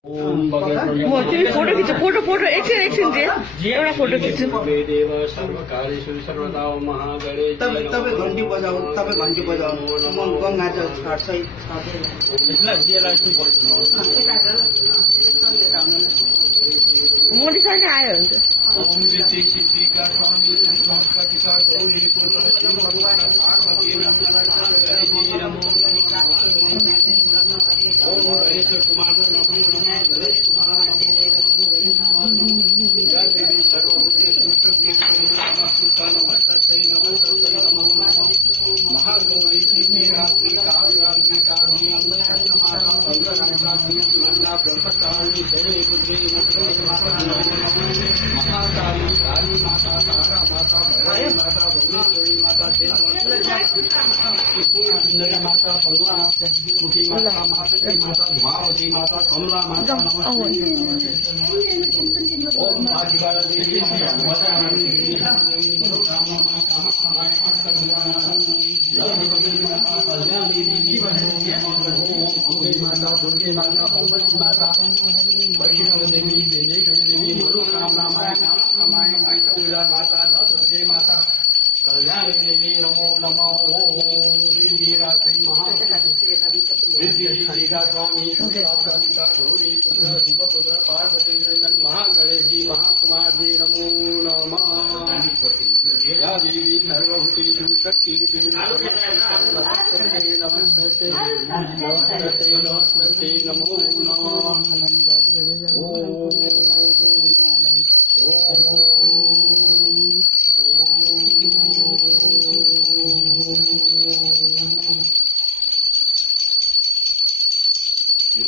तिमी photo खिच्छ photo photo एकछिन एकछिन जे एउटा फोटो खिच्छु देव सर्वकार्येषु सर्वदा महागणेश तपाईँ घन्टी बजाउनु म गङ्गा जल छाड्छै मोदी सरले आयो हुन्छ ओम सिद्धि सिद्धि का स्वामी संस्कृतिका गौरी पुत्र शिव भगवान पार्वती नमो ओम गणेश कुमार नमो नमः गणेश कुमार नमो जय देवी सर्वभूतेषु शक्ति नमस्ते नमस्ते नमो नमः महागौरी सिद्धि रात्रि काल रात्रि काल मंगला ब्रह्मचारिणी जय बुद्धि महाकाली काली माता तारा माता भैरवी माता भुवनेश्वरी माता सुंदरी माता बंगला मुखी माता महाशक्ति माता धुमावती माता कमला माता ओम आदिवाला देवी माता दुर्गे माता भगवती माता वैष्णव देवी देवेश्वरी देवी मनोकामना माया अष्टभुजा माता दुर्गे माता कल्याणी देवी नमो नमो ओम सिद्धि रात्रि सिद्धिका स्वामी कालिका गौरी पुत्र शिव पुत्र पार्वती नंदन महागणेश जी महाकुमार जी नमो नमः या देवी सर्वभूतेषु शक्तिरूपे नमस्ते नमस्ते नमस्ते नमस्ते नमो नमः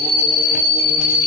ओम